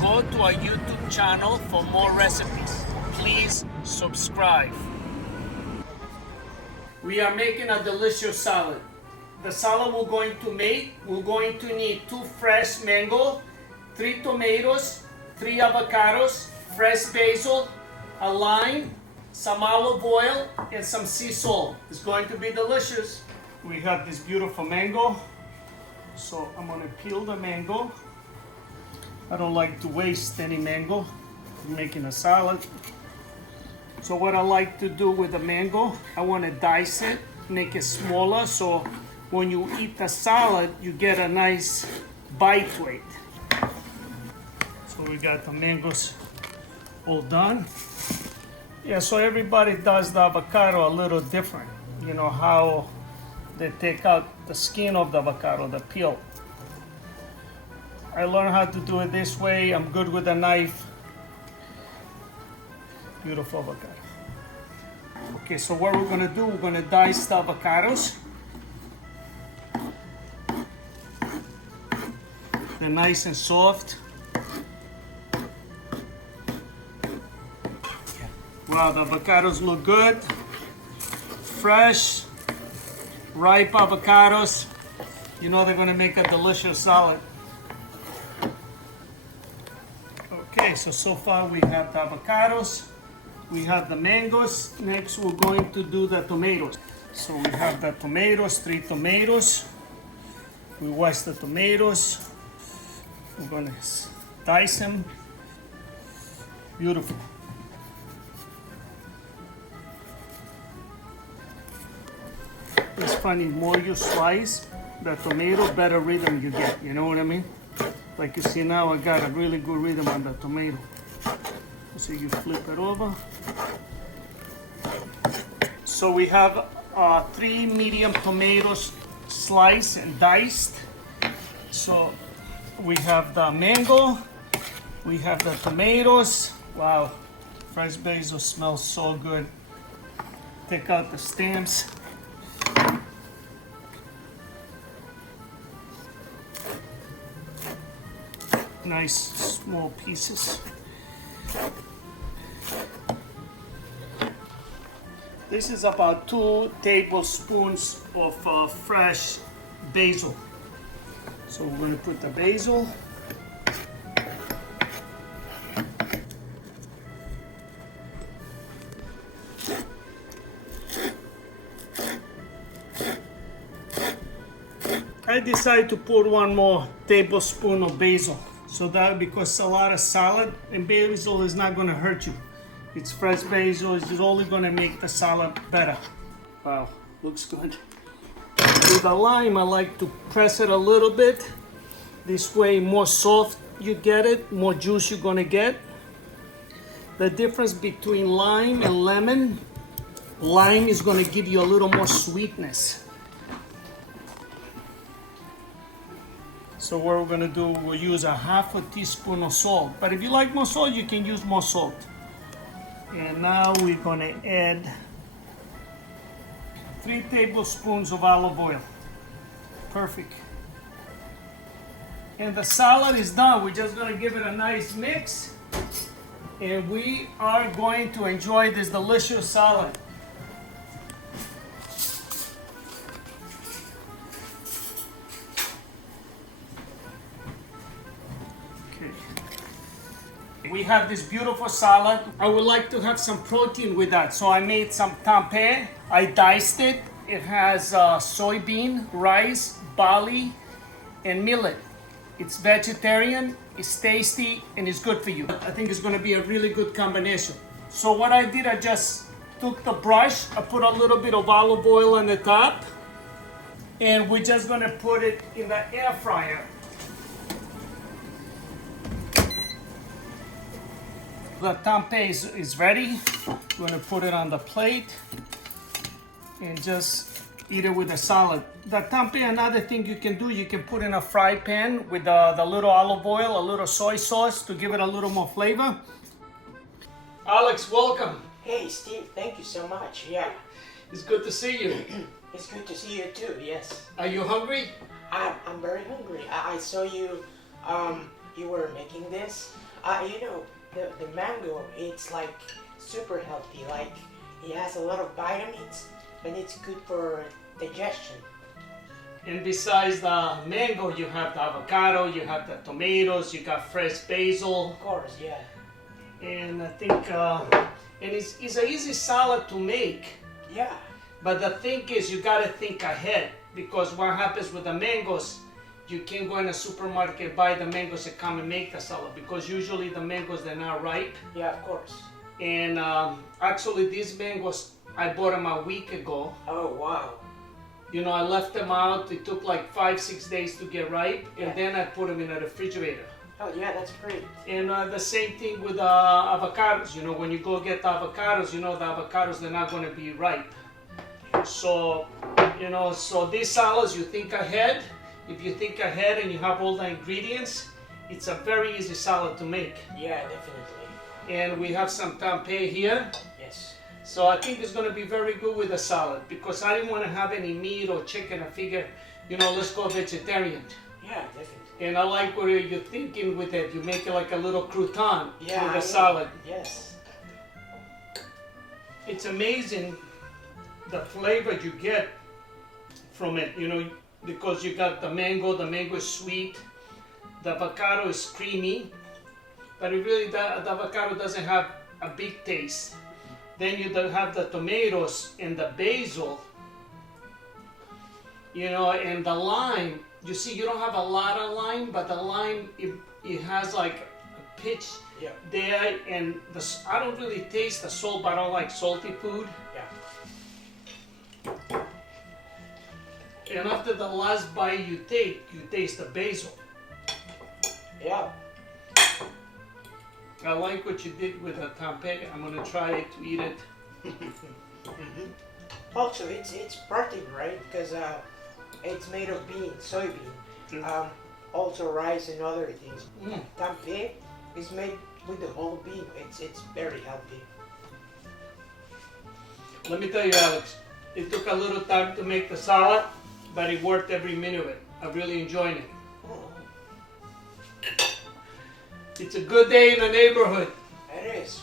Go to our YouTube channel for more recipes. Please subscribe. We are making a delicious salad. The salad we're going to need 2 fresh mango, 3 tomatoes, 3 avocados, fresh basil, a lime, some olive oil, and some sea salt. It's going to be delicious. We have this beautiful mango, so I'm going to peel the mango. I don't like to waste any mango. I'm making a salad. So what I like to do with the mango, I want to dice it, make it smaller, so when you eat the salad, you get a nice bite to it. So we got the mangoes all done. Yeah, so everybody does the avocado a little different. You know how they take out the skin of the avocado, the peel. I learned how to do it this way. I'm good with a knife. Beautiful avocado. Okay, so what we're gonna do, we're gonna dice the avocados. They're nice and soft. Wow, the avocados look good. Fresh, ripe avocados. You know they're gonna make a delicious salad. Okay, so far we have the avocados. We have the mangoes. Next we're going to do the tomatoes. So we have the tomatoes, 3 tomatoes. We wash the tomatoes. We're gonna dice them. Beautiful. It's funny, more you slice the tomato, better rhythm you get. You know what I mean? Like you see now, I got a really good rhythm on the tomato. So you flip it over. So we have 3 medium tomatoes sliced and diced. So we have the mango, we have the tomatoes. Wow, fresh basil smells so good. Take out the stems. Nice small pieces. This is about 2 tablespoons of fresh basil. So we're going to put the basil. I decided to put 1 more tablespoon of basil. So that because a lot of salad and basil is not going to hurt you. It's fresh basil, it's only going to make the salad better. Wow, looks good. With the lime, I like to press it a little bit. This way, more soft you get it, more juice you're going to get. The difference between lime and lemon, lime is going to give you a little more sweetness. So what we're gonna do, we'll use a 1/2 teaspoon of salt. But if you like more salt, you can use more salt. And now we're gonna add 3 tablespoons of olive oil. Perfect. And the salad is done. We're just gonna give it a nice mix. And we are going to enjoy this delicious salad. We have this beautiful salad. I would like to have some protein with that. So I made some tempeh. I diced it. It has soybean, rice, barley, and millet. It's vegetarian, it's tasty, and it's good for you. I think it's gonna be a really good combination. So what I did, I just took the brush, I put a little bit of olive oil on the top, and we're just gonna put it in the air fryer. The tempeh is ready. We're gonna put it on the plate and just eat it with the salad. The tempeh, another thing you can do, you can put in a fry pan with the little olive oil, a little soy sauce to give it a little more flavor. Alex, welcome. Hey Steve, thank you so much. Yeah. It's good to see you. It's good to see you too, yes. Are you hungry? I'm very hungry. I saw you you were making this, you know, the mango, it's like super healthy. Like it has a lot of vitamins and it's good for digestion. And besides the mango, you have the avocado, you have the tomatoes, you got fresh basil. Of course, yeah. And I think, and it's an easy salad to make. Yeah. But the thing is, you gotta think ahead, because what happens with the mangoes, you can't go in a supermarket, buy the mangoes and come and make the salad, because usually the mangoes, they're not ripe. Yeah, of course. And actually these mangoes, I bought them a week ago. Oh, wow. You know, I left them out. It took like 5-6 days to get ripe, and Yeah. then I put them in a refrigerator. Oh, yeah, that's great. And the same thing with avocados. You know, when you go get the avocados, you know the avocados, they're not going to be ripe. So, you know, so these salads, you think ahead. If you think ahead and you have all the ingredients, it's a very easy salad to make. Yeah, definitely. And we have some tempeh here. Yes. So I think it's going to be very good with the salad, because I didn't want to have any meat or chicken. I figure, you know, let's go vegetarian. Yeah, definitely. And I like what you're thinking with it. You make it like a little crouton Yeah, with I the salad. know. Yes. It's amazing the flavor you get from it, you know, because you got the mango is sweet, the avocado is creamy, but it really, the avocado doesn't have a big taste. Then you have the tomatoes and the basil, you know, and the lime. You see, you don't have a lot of lime, but the lime, it has like a pitch Yeah. there, and I don't really taste the salt, but I don't like salty food. Yeah. And after the last bite you take, you taste the basil. Yeah. I like what you did with the tempeh. I'm gonna try to eat it. Also, it's protein, right? Because it's made of beans, soybean. Also rice and other things. Mm. Tempeh is made with the whole bean. It's very healthy. Let me tell you, Alex, it took a little time to make the salad, but it worked every minute of it. I really enjoyed it. It's a good day in the neighborhood. It is.